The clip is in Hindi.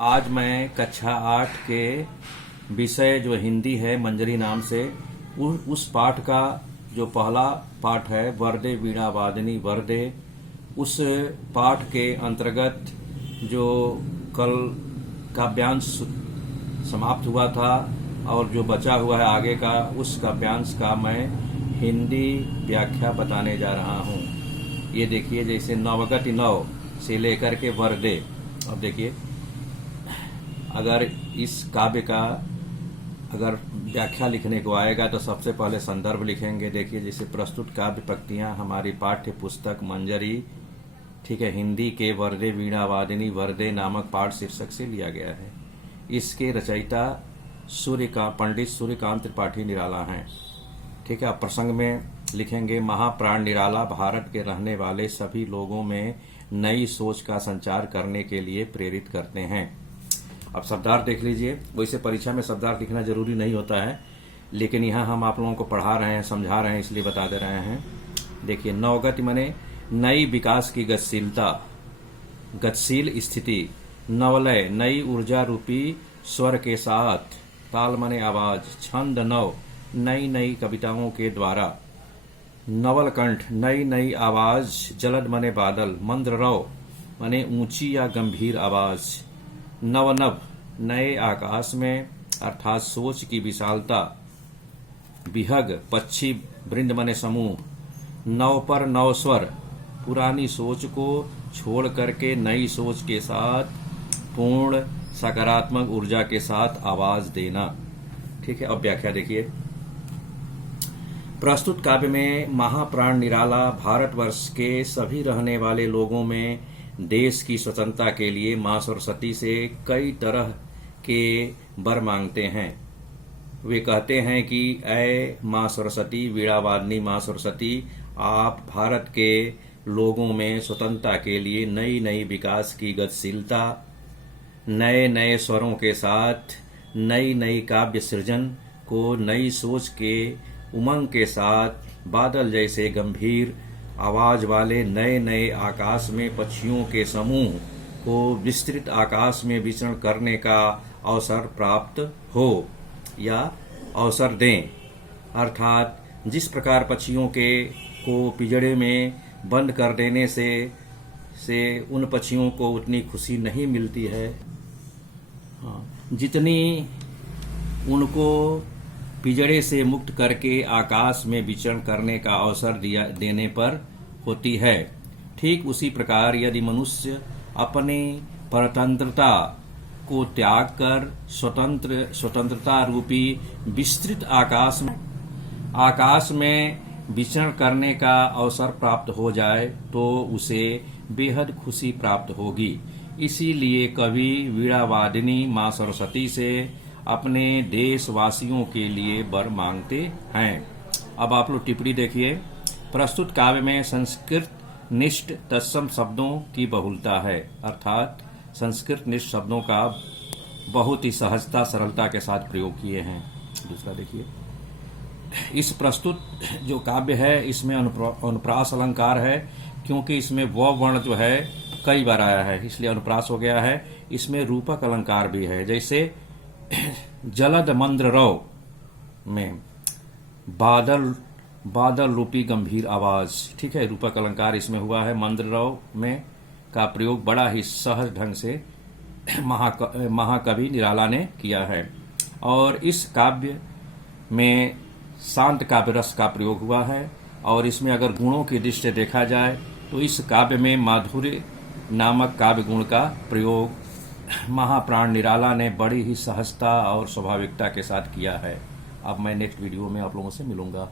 आज मैं कक्षा 8 के विषय जो हिंदी है मंजरी नाम से उस पाठ का जो पहला पाठ है वरदे वीणा वादिनी वरदे, उस पाठ के अंतर्गत जो कल काव्यांश समाप्त हुआ था और जो बचा हुआ है आगे का, उस काव्यांश का मैं हिंदी व्याख्या बताने जा रहा हूँ। ये देखिए, जैसे नवगति नव से लेकर के वरदे। अब देखिए, अगर इस काव्य का अगर व्याख्या लिखने को आएगा तो सबसे पहले संदर्भ लिखेंगे। देखिए, जैसे प्रस्तुत काव्य पंक्तियां हमारी पाठ्य पुस्तक मंजरी, ठीक है, हिंदी के वरदे वीणा वादिनी वरदे नामक पाठ शीर्षक से लिया गया है। इसके रचयिता पंडित सूर्यकांत त्रिपाठी निराला हैं। ठीक है। अब प्रसंग में लिखेंगे, महाप्राण निराला भारत के रहने वाले सभी लोगों में नई सोच का संचार करने के लिए प्रेरित करते हैं। अब शब्दार्थ देख लीजिए। वैसे परीक्षा में शब्दार्थ लिखना जरूरी नहीं होता है, लेकिन यहाँ हम आप लोगों को पढ़ा रहे हैं, समझा रहे हैं, इसलिए बता दे रहे हैं। देखिए, नवगति माने नई विकास की गतिशीलता, गतिशील स्थिति। नवलय नई ऊर्जा रूपी स्वर के साथ। ताल माने आवाज। छंद नव नई नई कविताओं के द्वारा। नवलकंठ नई नई आवाज। जलद माने बादल। मंद्र रव माने ऊंची या गंभीर आवाज। नवनभ नए आकाश में, अर्थात सोच की विशालता। विहग पक्षी वृंद माने समूह। नव पर नव स्वर पुरानी सोच को छोड़ करके नई सोच के साथ पूर्ण सकारात्मक ऊर्जा के साथ आवाज देना। ठीक है। अब व्याख्या देखिए। प्रस्तुत काव्य में महाप्राण निराला भारतवर्ष के सभी रहने वाले लोगों में देश की स्वतंत्रता के लिए मां सरस्वती से कई तरह के वर मांगते हैं। वे कहते हैं कि ऐ मां सरस्वती, वीणावादिनी मां सरस्वती, आप भारत के लोगों में स्वतंत्रता के लिए नई नई विकास की गतिशीलता, नए नए स्वरों के साथ नई नई काव्य सृजन को नई सोच के उमंग के साथ बादल जैसे गंभीर आवाज वाले नए नए आकाश में पक्षियों के समूह को विस्तृत आकाश में विचरण करने का अवसर प्राप्त हो या अवसर दें। अर्थात जिस प्रकार पक्षियों को पिंजड़े में बंद कर देने से उन पक्षियों को उतनी खुशी नहीं मिलती है जितनी उनको पिंजड़े से मुक्त करके आकाश में विचरण करने का अवसर देने पर होती है। ठीक उसी प्रकार यदि मनुष्य अपनी परतंत्रता को त्याग कर स्वतंत्रता रूपी विस्तृत आकाश में विचरण करने का अवसर प्राप्त हो जाए तो उसे बेहद खुशी प्राप्त होगी। इसीलिए कवि वीणावादिनी मां सरस्वती से अपने देशवासियों के लिए वर मांगते हैं। अब आप लोग टिप्पणी देखिए। प्रस्तुत काव्य में संस्कृत निष्ठ तत्सम शब्दों की बहुलता है, अर्थात संस्कृत निष्ठ शब्दों का बहुत ही सहजता सरलता के साथ प्रयोग किए हैं। दूसरा देखिए, इस प्रस्तुत जो काव्य है इसमें अनुप्रास अलंकार है, क्योंकि इसमें व वर्ण जो है कई बार आया है, इसलिए अनुप्रास हो गया है। इसमें रूपक अलंकार भी है, जैसे जलद मंद्र रव में बादल रूपी गंभीर आवाज। ठीक है, रूपक अलंकार इसमें हुआ है। मंद्र रव में का प्रयोग बड़ा ही सहज ढंग से महाकवि निराला ने किया है। और इस काव्य में शांत काव्य रस का प्रयोग हुआ है। और इसमें अगर गुणों की दृष्टि से देखा जाए तो इस काव्य में माधुर्य नामक काव्य गुण का प्रयोग महाप्राण निराला ने बड़ी ही सहजता और स्वाभाविकता के साथ किया है। अब मैं नेक्स्ट वीडियो में आप लोगों से मिलूंगा।